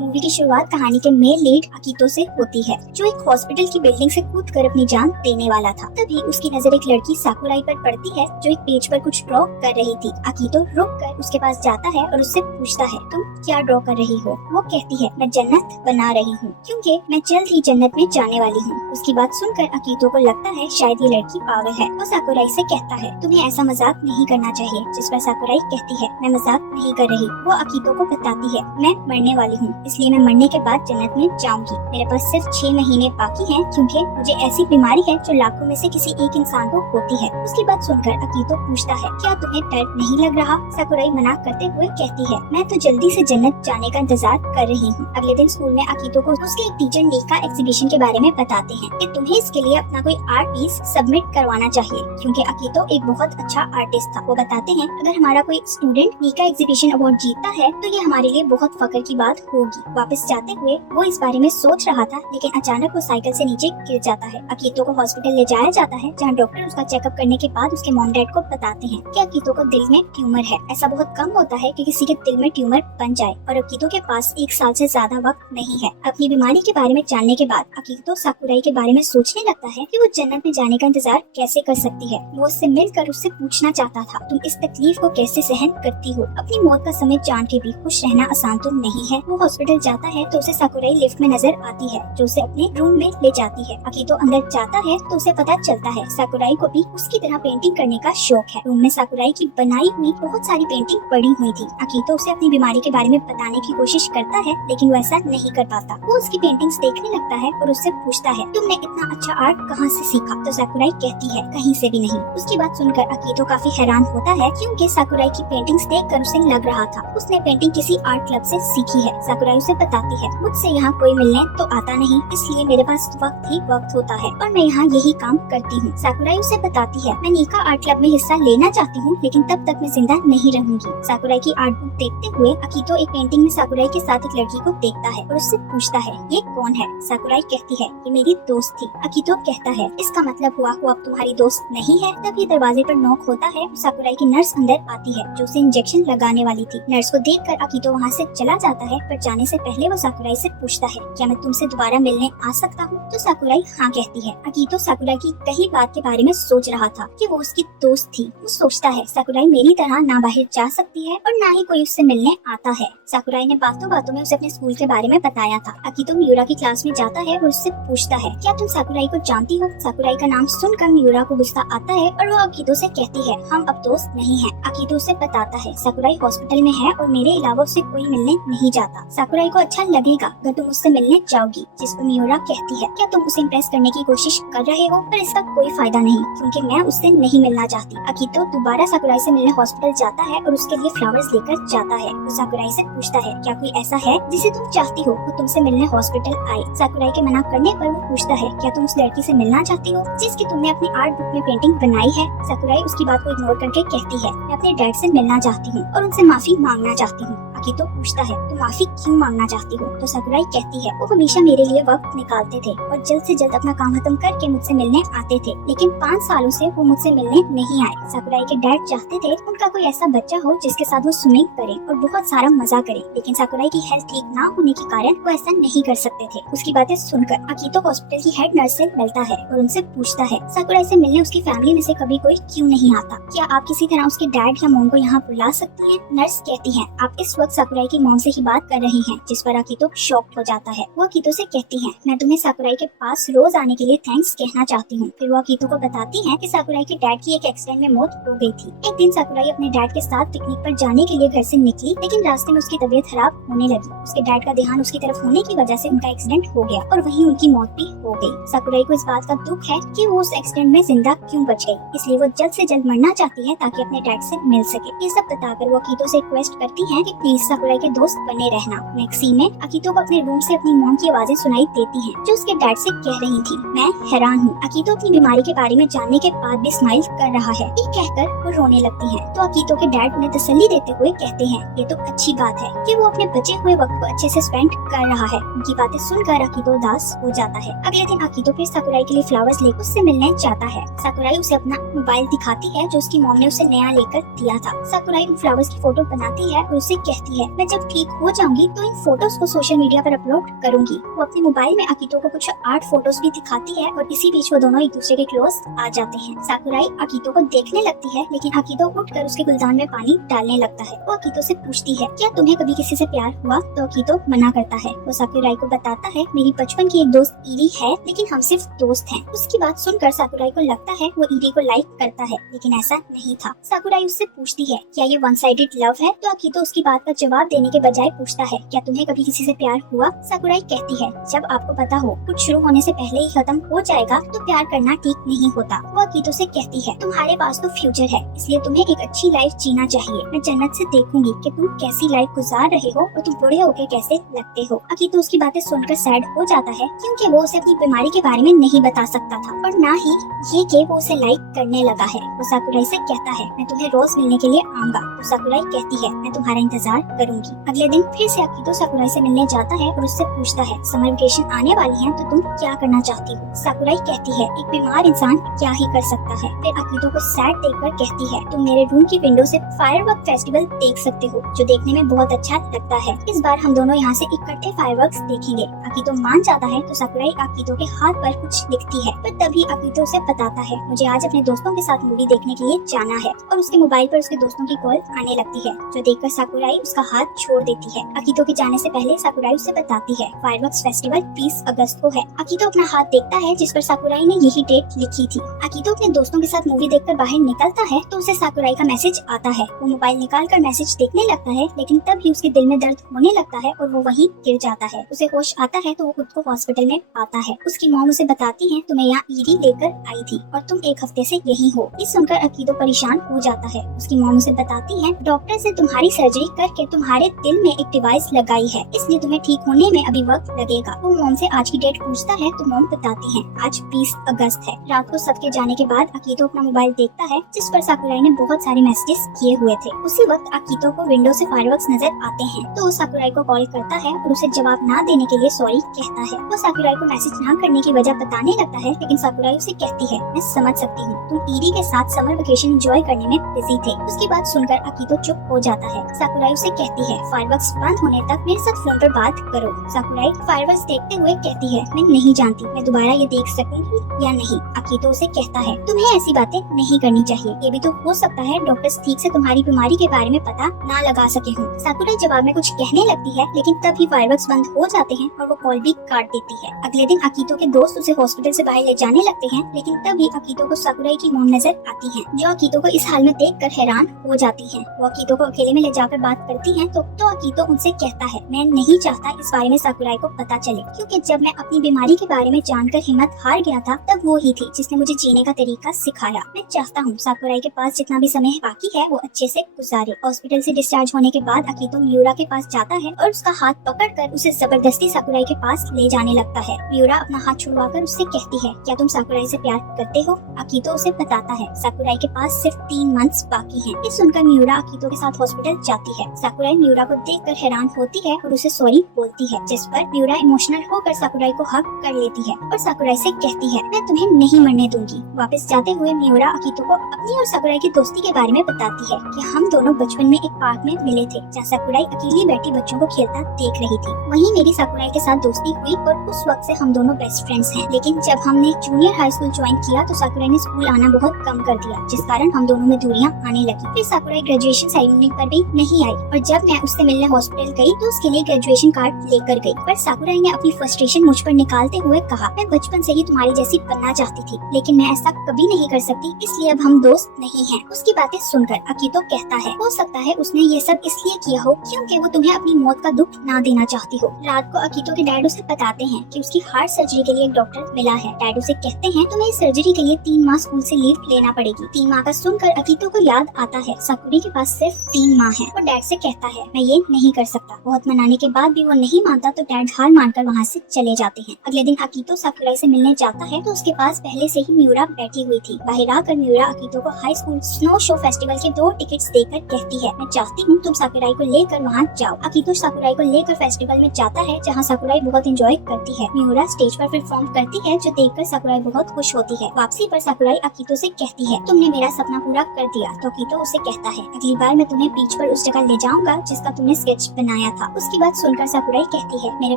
Movie की शुरुआत कहानी के मेन लीड अकीतो से होती है, जो एक हॉस्पिटल की बिल्डिंग से कूदकर अपनी जान देने वाला था। तभी उसकी नजर एक लड़की साकुराई पर पड़ती है, जो एक पेज पर कुछ ड्रॉ कर रही थी। अकीतो रुक कर उसके पास जाता है और उससे पूछता है, तुम क्या ड्रॉ कर रही हो? वो कहती है, मैं जन्नत बना रही हूँ, क्योंकि मैं जल्द ही जन्नत में जाने वाली हूँ। उसकी बात सुनकर अकीतो को लगता है शायद ये लड़की पागल है। वो साकुराई से कहता है, तुम्हें ऐसा मजाक नहीं करना चाहिए। जिस पर साकुराई कहती है, मैं मजाक नहीं कर रही। वो अकीतो को बताती है, मैं मरने वाली हूँ, इसलिए मैं मरने के बाद जन्नत में जाऊंगी। मेरे पास सिर्फ 6 महीने बाकी हैं, क्योंकि मुझे ऐसी बीमारी है जो लाखों में से किसी एक इंसान को होती है। उसकी बात सुनकर अकीतो पूछता है, क्या तुम्हें डर नहीं लग रहा? साकुराई मना करते हुए कहती है, मैं तो जल्दी से जन्नत जाने का इंतजार कर रही हूँ। अगले दिन स्कूल में अकीतो को उसके एक टीचर नीका एग्जीबिशन के बारे में बताते हैं कि तुम्हें इसके लिए अपना कोई आर्ट पीस सबमिट करवाना चाहिए, क्योंकि अकीतो एक बहुत अच्छा आर्टिस्ट था। वो बताते हैं, अगर हमारा कोई स्टूडेंट नीका एग्जीबिशन अवार्ड जीतता है तो ये हमारे लिए बहुत फख्र की बात होगी। वापस जाते हुए वो इस बारे में सोच रहा था, लेकिन अचानक वो साइकिल से नीचे गिर जाता है। अकीतो को हॉस्पिटल ले जाया जाता है, जहाँ डॉक्टर उसका चेकअप करने के बाद उसके मॉम डैड को बताते हैं कि अकीतो को दिल में ट्यूमर है। ऐसा बहुत कम होता है कि किसी के दिल में ट्यूमर बन जाए, और अकीतो के पास 1 साल से ज्यादा वक्त नहीं है। अपनी बीमारी के बारे में जानने के बाद अकीतो साकुराई के बारे में सोचने लगता है कि वो जन्नत में जाने का इंतजार कैसे कर सकती है। वो उससे मिलकर उससे पूछना चाहता था, तुम इस तकलीफ को कैसे सहन करती हो? अपनी मौत का समय जान के भी खुश रहना आसान तो नहीं है। वो हॉस्पिटल जाता है तो उसे साकुराई लिफ्ट में नजर आती है, जो उसे अपने रूम में ले जाती है। अकीतो अंदर जाता है तो उसे पता चलता है साकुराई को भी उसकी तरह पेंटिंग करने का शौक है। रूम में साकुराई की बनाई हुई बहुत सारी पेंटिंग पड़ी हुई थी। अकीतो उसे अपनी बीमारी के बारे में बताने की कोशिश करता है, लेकिन वो ऐसा नहीं कर पाता। वो उसकी पेंटिंग्स देखने लगता है और उससे पूछता है, तुमने इतना अच्छा आर्ट कहाँ से सीखा? तो साकुराई कहती है, कहीं से भी नहीं। उसकी बात सुनकर अकीतो काफी हैरान होता है, क्योंकि साकुराई की पेंटिंग्स देखकर उसे लग रहा था उसने पेंटिंग किसी आर्ट क्लब से सीखी है। साकुराई उसे बताती है, मुझसे यहाँ कोई मिलने तो आता नहीं, इसलिए मेरे पास वक्त ही वक्त होता है और मैं यहाँ यही काम करती हूँ। साकुराई उसे बताती है, मैं नीका आर्ट क्लब में हिस्सा लेना चाहती हूँ, लेकिन तब तक मैं जिंदा नहीं रहूंगी। साकुराई की आर्ट बुक देखते हुए अकीतो एक पेंटिंग में साकुराई के साथ एक लड़की को देखता है और उससे पूछता है, ये कौन है? साकुराई कहती है, ये मेरी दोस्त थी। अकीतो कहता है, इसका मतलब हुआ वो अब तुम्हारी दोस्त नहीं है। तभी दरवाजे पर नॉक होता है। साकुराई की नर्स अंदर आती है, जो उसे इंजेक्शन लगाने वाली थी। नर्स को देखकर अकीतो वहाँ से चला जाता है, पर जाने से पहले वो साकुराई से पूछता है, क्या मैं तुमसे दोबारा मिलने आ सकता हूँ? तो साकुराई हाँ कहती है। अकीतो साकुराई की कही बात के बारे में सोच रहा था कि वो उसकी दोस्त थी। वो सोचता है, साकुराई मेरी तरह ना बाहर जा सकती है और ना ही कोई उससे मिलने आता है। साकुराई ने बातों बातों में उसे अपने स्कूल के बारे में बताया था। अकीतो मियूरा की क्लास में जाता है और उससे पूछता है, क्या तुम साकुराई को जानती हो? साकुराई का नाम सुनकर मियूरा को गुस्सा आता है और वो अकीतो से कहती है, हम अब दोस्त नहीं हैं। अकीतो उसे बताता है, साकुराई हॉस्पिटल में है और मेरे अलावा उससे कोई मिलने नहीं जाता। साकुराई को अच्छा लगेगा अगर तुम उससे मिलने जाओगी। जिस पर मियूरा कहती है, क्या तुम उसे इम्प्रेस करने की कोशिश कर रहे हो? पर इसका कोई फायदा नहीं, क्योंकि मैं उससे नहीं मिलना चाहती। अकीतो दोबारा साकुराई से मिलने हॉस्पिटल जाता है और उसके लिए फ्लावर्स लेकर जाता है। वो साकुराई से पूछता है, क्या कोई ऐसा है जिसे तुम चाहती हो वो तुमसे मिलने हॉस्पिटल आए? साकुराई के मना करने पर वो पूछता है, क्या तुम उस लड़की से मिलना चाहती हो जिसकी तुमने अपनी आर्ट बुक में पेंटिंग बनाई है? साकुराई उसकी बात को इग्नोर करके कहती है, मैं अपने डैड से मिलना चाहती हूँ और उनसे माफी मांगना चाहती हूँ। अकीतो पूछता है, तुम माफी क्यों मांगना चाहती हो? तो साकुराई कहती है, वो हमेशा मेरे लिए वक्त निकालते थे और जल्द से जल्द अपना काम खत्म करके मुझसे मिलने आते थे, लेकिन 5 सालों से वो मुझसे मिलने नहीं आए। साकुराई के डैड चाहते थे उनका कोई ऐसा बच्चा हो जिसके साथ वो स्विमिंग करे और बहुत सारा मजा करे, लेकिन साकुराई की हेल्थ ठीक ना होने के कारण वो ऐसा नहीं कर सकते थे। उसकी बातें सुनकर अकीतो हॉस्पिटल की हेड नर्स से मिलता है और उनसे पूछता है, साकुराई से मिलने उसकी फैमिली में से कभी कोई क्यों नहीं आता? क्या आप किसी तरह उसके डैड या मॉम को यहाँ बुला सकती हैं? नर्स कहती है, आप इस वक्त साकुराई की मॉम से ही बात कर रही हैं, जिस पर अकीतो शॉक्ड हो जाता है। वो अकीतो से कहती है, मैं तुम्हें साकुराई के पास रोज आने के लिए थैंक्स कहना चाहती हूँ। फिर वो अकीतो को बताती है कि साकुराई के डैड की एक एक्सीडेंट में मौत हो गई थी। एक दिन साकुराई अपने डैड के साथ पिकनिक पर जाने के लिए घर से निकली, लेकिन रास्ते में उसकी तबीयत खराब होने लगी। उसके डैड का ध्यान उसकी तरफ होने की वजह से उनका एक्सीडेंट हो गया और वहीं उनकी मौत भी हो गई। साकुराई को इस बात का दुख है कि वो उस एक्सीडेंट में जिंदा क्यों बच गई, इसलिए वो जल्द से जल्द मरना चाहती है ताकि अपने डैड से मिल सके। ये सब बताकर वो अकीतो से रिक्वेस्ट करती है कि प्लीज साकुराई के दोस्त बने रहना। नेक्स्ट सीन में अकीतो को अपने रूम से अपनी मॉम की आवाजें सुनाई देती हैं, जो उसके डैड से कह रही थी, मैं हैरान हूँ। अकीतो अपनी बीमारी के बारे में जानने के बाद भी स्माइल कर रहा है। ये कहकर वो रोने लगती है, तो अकीतो के डैड उन्हें तसल्ली देते हुए कहते हैं, ये तो अच्छी बात है कि वो अपने बचे हुए वक्त को अच्छे से स्पेंड कर रहा है। उनकी बातें सुनकर अकीतो उदास हो जाता है। अगले दिन अकीतो फिर साकुराई के लिए फ्लावर्स लेकर उससे मिलने जाता है। साकुराई उसे अपना मोबाइल दिखाती है, जो उसकी मॉम ने उसे नया लेकर दिया था। साकुराई उन फ्लावर्स की फोटो बनाती है और उसे कहती है, मैं जब ठीक हो जाऊंगी तो इन फोटोज को सोशल मीडिया पर अपलोड करूंगी। वो अपने मोबाइल में अकीतो को कुछ आर्ट फोटोज भी दिखाती है और इसी बीच वो दोनों एक दूसरे के क्लोज आ जाते हैं। साकुराई अकीतो को देखने लगती है, लेकिन अकीतो उठकर उसके गुलदान में पानी डालने लगता है। वो अकीतो से पूछती है, क्या तुम्हें कभी किसी से प्यार हुआ? तो अकीतो मना करता है। वो साकुराई को बताता है, मेरी बचपन की एक दोस्त इरी है, लेकिन हम सिर्फ दोस्त हैं। उसकी बात सुनकर साकुराई को लगता है वो इरी को लाइक करता है, लेकिन ऐसा नहीं था। साकुराई उससे पूछती है, क्या ये वन साइडेड लव है? तो अकीतो उसकी बात का जवाब देने के बजाय पूछता है, क्या तुम्हें कभी किसी से प्यार हुआ? साकुराई कहती है, जब आपको पता हो कुछ शुरू होने से पहले ही खत्म हो जाएगा तो प्यार करना ठीक नहीं होता। वो अकीतो से कहती है, तुम्हारे पास तो फ्यूचर है, इसलिए तुम्हें एक अच्छी लाइफ जीना चाहिए। मैं जन्नत से देखूंगी कि तुम कैसी लाइफ गुजार रहे हो और तुम बूढ़े होकर कैसे लगते हो। अकीतो उसकी बातें सुनकर सैड हो जाता है, क्योंकि वो उसे अपनी बीमारी के बारे में नहीं बता सकता था और न ही ये कि वो उसे लाइक करने लगा है। वो साकुराई से कहता है, मैं तुम्हें रोज मिलने के लिए आऊंगा। तो साकुराई कहती है, मैं तुम्हारा इंतजार करूंगी। अगले दिन फिर से अकीतो साकुराई से मिलने जाता है और उससे पूछता है, समर वेकेशन आने वाली है तो तुम क्या करना चाहती हो? साकुराई कहती है, एक बीमार इंसान क्या ही कर सकता है। फिर अकीतो को सैड देखकर कहती है, तुम मेरे रूम की विंडो से फायरवर्क फेस्टिवल देख सकते हो, जो देखने में बहुत अच्छा लगता है। इस बार हम दोनों यहाँ से इकट्ठे फायरवर्क्स देखेंगे। अकीतो मान जाता है तो साकुराई अकीतो के हाथ पर कुछ लिखती है, पर तभी अकीतो उसे बताता है, मुझे आज अपने दोस्तों के साथ मूवी देखने के लिए जाना है। और उसके मोबाइल पर उसके दोस्तों की कॉल आने लगती है, जो देखकर साकुराई उसका हाथ छोड़ देती है। अकीतो के जाने से पहले साकुराई उसे बताती है, फायरवर्क्स फेस्टिवल 20 अगस्त को है। अकीतो अपना हाथ देखता है जिस पर साकुराई ने यही डेट लिखी थी। अकीतो अपने दोस्तों के साथ मूवी देखकर बाहर निकलता है तो उसे साकुराई का मैसेज आता है। वो मोबाइल निकालकर मैसेज देखने लगता है, लेकिन तभी उसके दिल में दर्द होने लगता है और वो वहीं गिर जाता है। उसे होश आता है तो वो खुद को हॉस्पिटल में पाता है। उसकी मॉम उसे बताती है, तुम्हें यहाँ ईरी लेकर आई थी और तुम एक हफ्ते से यहीं हो। ये सुनकर अकीतो परेशान हो जाता है। उसकी मॉम उसे बताती है, डॉक्टर से तुम्हारी सर्जरी करके तुम्हारे दिल में एक डिवाइस लगाई है, इसलिए तुम्हें ठीक होने में अभी वक्त लगेगा। वो मॉम से आज की डेट पूछता है तो मॉम बताती है, आज 20 अगस्त है। रात को सबके जाने के बाद अकीतो अपना मोबाइल देखता है, जिस पर साकुराई ने बहुत सारे मैसेजेस किए हुए थे। उसी वक्त अकीतो को विंडो से फायरवर्क्स नजर आते हैं, तो वो साकुराई को कॉल करता है और उसे जवाब ना देने के लिए सॉरी कहता है। वो साकुराई को मैसेज ना करने की वजह बताने लगता है, लेकिन साकुराई उसे कहती है, मैं समझ सकती हूँ, तुम ईरी के साथ समर वेकेशन एंजॉय करने में बिजी थे। उसकी बात सुनकर अकीतो चुप हो जाता है। साकुराई उसे कहती है, फायरवर्क्स बंद होने तक मेरे साथ फोन पर बात करो। साकुराई फायरवर्क्स देखते हुए कहती है, मैं नहीं जानती मैं दोबारा ये देख सकूंगी या नहीं। अकीतो उसे कहता है, तुम्हें ऐसी बातें नहीं करनी चाहिए, ये भी तो हो सकता है डॉक्टर्स ठीक से तुम्हारी बीमारी के बारे में पता ना लगा सके हों। साकुराई जवाब में कुछ कहने लगती है, लेकिन तभी फायरवर्क्स बंद हो जाते हैं और वो कॉल भी काट देती है। अगले दिन अकीतो के दोस्त उसे हॉस्पिटल से बाहर ले जाने लगते हैं, लेकिन तभी अकीतो को साकुराई की मॉम नजर आती है, जो अकीतो को इस हाल में देखकर हैरान हो जाती है। वो अकीतो को अकेले में ले जाकर बात करती है तो अकीतो उनसे कहता है, मैं नहीं चाहता इस बारे में साकुराई को पता चले, क्योंकि जब मैं अपनी बीमारी के बारे में जानकर हिम्मत हार गया था तब वो ही थी जिसने मुझे जीने का तरीका सिखाया। मैं चाहता हूँ साकुराई के पास जितना भी समय बाकी है वो अच्छे से गुजारे। हॉस्पिटल से डिस्चार्ज होने के बाद अकीतो मियूरा के पास जाता है और उसका हाथ पकड़कर उसे जबरदस्ती साकुराई के पास ले जाने लगता है। मियूरा अपना हाथ छुड़वाकर उससे कहती है, क्या तुम साकुराई से प्यार करते हो? अकीतो उसे बताता है, साकुराई के पास सिर्फ 3 मंथ्स बाकी हैं। ये सुनकर मियूरा अकीतो के साथ हॉस्पिटल जाती है। साकुराई मियूरा को देखकर हैरान होती है और उसे सॉरी बोलती है, जिस पर मियूरा इमोशनल होकर साकुराई को हग कर लेती है और साकुराई से कहती है, मैं तुम्हें नहीं मरने दूंगी। वापस जाते हुए मियूरा अकीतो को अपनी और साकुराई की दोस्ती के बारे में बताती है कि हम दोनों बचपन में एक पार्क में मिले थे, जहाँ साकुराई अकेली बैठी बच्चों को खेलता देख रही थी। वहीं मेरी साकुराई के साथ दोस्ती हुई और उस वक्त से हम दोनों बेस्ट फ्रेंड्स हैं। लेकिन जब हमने जूनियर हाई स्कूल ज्वाइन किया तो साकुराई ने स्कूल आना बहुत कम कर दिया, जिस कारण हम दोनों में दूरियां आने लगी। फिर साकुराई ग्रेजुएशन सेरेमनी पर भी नहीं आई और जब मैं उससे मिलने हॉस्पिटल गई तो उसके लिए ग्रेजुएशन कार्ड लेकर गई। पर साकुराई ने अपनी फ्रस्ट्रेशन मुझ पर निकालते हुए कहा, मैं बचपन से ही तुम्हारी जैसी बनना चाहती थी, लेकिन मैं ऐसा कभी नहीं कर सकती, इसलिए अब हम दोस्त नहीं हैं। उसकी बातें सुनकर अकीतो कहता है, हो सकता है उसने ये सब इसलिए किया हो क्योंकि वो तुम्हें अपनी मौत का दुख ना देना चाहती हो। रात को अकीतो के डैड उसे बताते हैं कि उसकी हार्ट सर्जरी के लिए एक डॉक्टर मिला है। डैड उसे कहते हैं, तुम्हें इस सर्जरी के लिए 3 माह स्कूल से लीव लेना पड़ेगी। 3 माह का सुनकर अकीतो को याद आता है साकुरी के पास सिर्फ 3 माह है। वो डैड से कहता है, मैं ये नहीं कर सकता। बहुत मनाने के बाद भी वो नहीं मानता तो डैड हार मानकर वहाँ से चले जाते हैं। अगले दिन अकीतो साकुराई से मिलने जाता है तो उसके पास पहले से ही मियूरा बैठी हुई थी। बाहर आकर मियूरा अकीतो को high school snow show festival के 2 टिकट्स देकर कहती है, मैं चाहती हूँ तुम साकुराई को लेकर वहाँ जाओ। अकीतो साकुराई को लेकर फेस्टिवल में जाता है, जहाँ साकुराई बहुत एंजॉय करती है। मियूरा स्टेज पर परफॉर्म करती है, जो देखकर साकुराई बहुत खुश होती है। वापसी पर साकुराई अकीतो से कहती है, तुमने मेरा सपना पूरा कर दिया। तो अकीतो उसे कहता है, अगली बार मैं तुम्हें बीच पर उस जगह ले जाऊंगा जिसका तुमने स्केच बनाया बनाया था। उसकी बात सुनकर साकुराई कहती है मेरे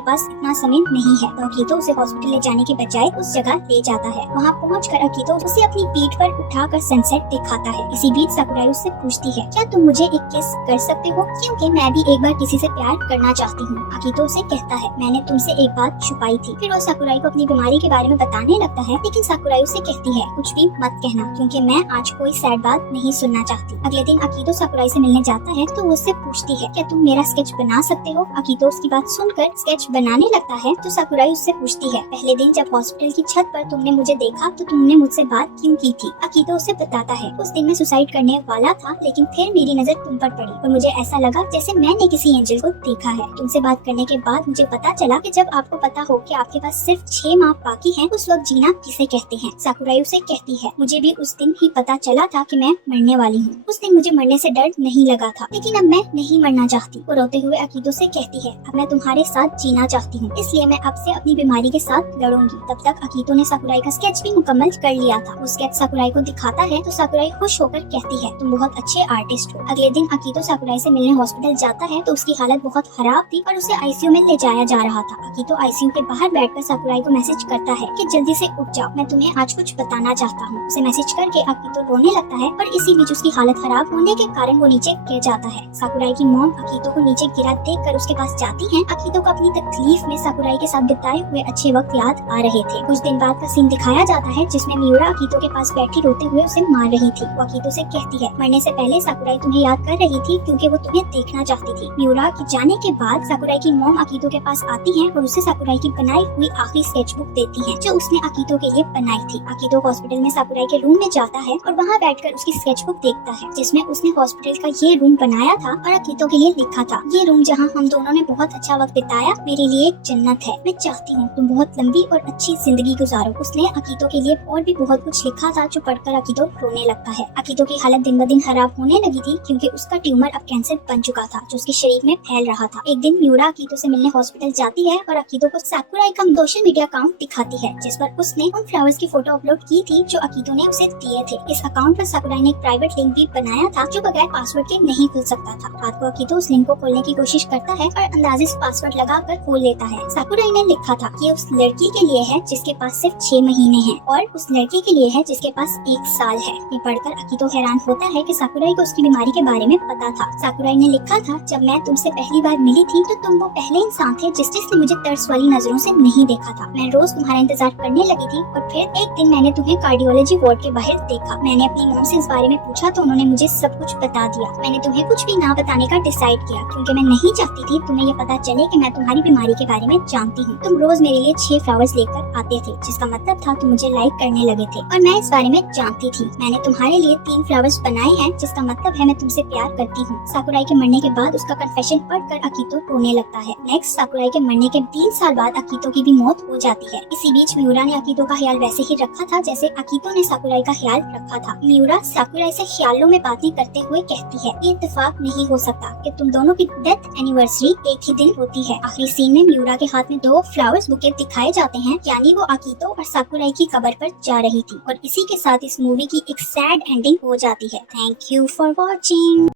पास इतना समय नहीं है, तो अकीतो उसे हॉस्पिटल ले जाने के बजाय उस जगह ले जाता है। वहाँ पहुंचकर अकीतो उसे अपनी पीठ पर उठाकर सनसेट दिखाता है। इसी बीच साकुराई उससे पूछती है क्या तुम मुझे एक किस कर सकते हो, क्योंकि मैं भी एक बार किसी से प्यार करना चाहती हूँ। अकीतो उसे कहता है मैंने तुमसे एक बात छुपाई थी। फिर वो साकुराई को अपनी बीमारी के बारे में बताने लगता है, लेकिन साकुराई उसे कहती है कुछ भी मत कहना, क्योंकि मैं आज कोई सैड बात नहीं सुनना चाहती। अगले दिन अकीतो साकुराई से मिलने जाता है तो वो उससे पूछती है क्या तुम मेरा स्केच बना सकते हो। अकीतो उसकी बात सुनकर स्केच बनाने लगता है तो साकुराई उससे पूछती है पहले दिन जब हॉस्पिटल की छत पर तुमने मुझे देखा तो तुमने मुझसे बात क्यों की थी। अकीतो उसे बताता है उस दिन मैं सुसाइड करने वाला था, लेकिन फिर मेरी नजर तुम पर पड़ी और मुझे ऐसा लगा जैसे मैंने किसी एंजल को देखा है। तुमसे बात करने के बाद मुझे पता चला कि जब आपको पता हो कि आपके पास सिर्फ 6 माह बाकी हैं, उस वक्त जीना किसे कहते हैं। साकुराई उसे कहती है मुझे भी उस दिन ही पता चला था कि मैं मरने वाली हूँ। उस दिन मुझे मरने से डर नहीं लगा था, लेकिन अब मैं नहीं मरना चाहती। वो रोते हुए अकीतो से कहती है अब मैं तुम्हारे साथ जीना चाहती हूँ, इसलिए मैं अब से अपनी बीमारी के साथ लड़ूंगी। तब तक अकीतो ने साकुराई का स्केच भी मुकम्मल कर लिया था। वो स्केच साकुराई को दिखाता है तो साकुराई खुश होकर कहती है तुम बहुत अच्छे आर्टिस्ट हो। अगले दिन अकीतो साकुराई से मिलने हॉस्पिटल जाता है तो उसकी हालत बहुत खराब थी और उसे आईसीयू में ले जाया जा रहा था। अकीतो आईसीयू के बाहर बैठकर साकुराई को मैसेज करता है कि जल्दी से उठ जाओ, मैं तुम्हें आज कुछ बताना चाहता हूँ। उसे मैसेज करके अकीतो रोने लगता है और इसी बीच उसकी हालत खराब होने के कारण वो नीचे गिर जाता है। साकुराई की मॉम अकीतो को नीचे गिरा देखकर उसके पास जाती है। अकीतो को अपनी तकलीफ में साकुराई के साथ बिताए हुए अच्छे वक्त याद आ रहे थे। कुछ दिन बाद का सीन दिखाया जाता है जिसमें मियूरा अकीतो के पास बैठी रोते हुए उसे मार रही थी। वो अकीतो से कहती है मरने से पहले साकुराई तुम्हें याद कर रही थी क्योंकि वो तुम्हें देखना चाहती थी। मियूरा के जाने के बाद साकुराई की मॉम अकीतो के पास आती है और उसे साकुराई की बनाई हुई आखिरी स्केचबुक देती है जो उसने अकीतो के लिए बनाई थी। अकीतो हॉस्पिटल में साकुराई के रूम में जाता है और वहाँ बैठकर उसकी स्केचबुक देखता है जिसमें उसने हॉस्पिटल का ये रूम बनाया था और अकीतो के लिए लिखा था ये रूम जहाँ हम दोनों ने बहुत अच्छा वक्त बिताया मेरे लिए एक जन्नत है। मैं चाहती हूँ तुम बहुत लंबी और अच्छी जिंदगी गुजारो। उसने अकीतो के लिए और भी बहुत कुछ लिखा था जो पढ़कर अकीतो रोने लगता है। अकीतो की हालत दिन ब दिन खराब होने लगी थी क्योंकि उसका ट्यूमर अब कैंसर बन चुका था जो उसके शरीर में फैल रहा था। एक दिन मियूरा अकीतो से मिलने हॉस्पिटल जाती है और अकीतो को साकुराई का सोशल मीडिया अकाउंट दिखाती है जिस पर उसने उन फ्लावर्स की फोटो अपलोड की थी जो अकीतो ने उसे दिए थे। इस अकाउंट पर साकुराई ने एक प्राइवेट लिंक भी बनाया था जो बगैर पासवर्ड के नहीं खुल सकता था। रात को अकीतो उस लिंक को खोलने की कोशिश करता है और अंदाजे से पासवर्ड लगाकर खोल लेता है। साकुराई ने लिखा था ये उस लड़की के लिए है जिसके पास सिर्फ 6 महीने हैं और उस लड़की के लिए है जिसके पास 1 साल है। ये पढ़कर अकीतो हैरान होता है कि साकुराई को उसकी बीमारी के बारे में पता था। साकुराई ने लिखा था जब मैं तुमसे पहली बार मिली थी तो तुम वो पहले इंसान थे जिसने मुझे तरस वाली नजरों से नहीं देखा था। मैं रोज तुम्हारा इंतजार करने लगी थी और फिर एक दिन मैंने तुम्हें कार्डियोलॉजी वार्ड के बाहर देखा। मैंने अपनी मॉम से इस बारे में पूछा तो उन्होंने मुझे सब कुछ बता दिया। मैंने तुम्हें कुछ भी ना बताने का डिसाइड किया क्योंकि मैं नहीं चाहती थी तुम्हें ये पता चले कि मैं तुम्हारी बीमारी के बारे में जानती हूँ। तुम रोज मेरे लिए 6 फ्लावर्स लेकर आते थे जिसका मतलब था तुम मुझे लाइक करने लगे थे और मैं इस बारे में जानती थी। मैंने तुम्हारे लिए 3 फ्लावर्स बनाए हैं जिसका मतलब है मैं तुमसे प्यार करती हूँ। साकुराई के मरने के बाद उसका कन्फेशन पढ़कर अकीतो रोने लगता है। नेक्स्ट साकुराई के मरने के 3 साल बाद अकीतो की भी मौत हो जाती है। इसी बीच मियूरा ने अकीतो का ख्याल वैसे ही रखा था जैसे अकीतो ने साकुराई का ख्याल रखा था। मियूरा साकुराई से ख्यालों में बातें करते हुए कहती है ये इत्तेफाक नहीं हो सकता कि तुम दोनों की डेथ एनिवर्सरी एक ही दिन होती है। आखिरी सीन में मियूरा के हाथ में 2 फ्लावर्स बुके दिखाए जाते हैं यानी वो अकीतो और साकुराई की कब्र पर जा रही थी और इसी के साथ इस मूवी की एक सैड एंडिंग हो जाती है। Thank you for watching.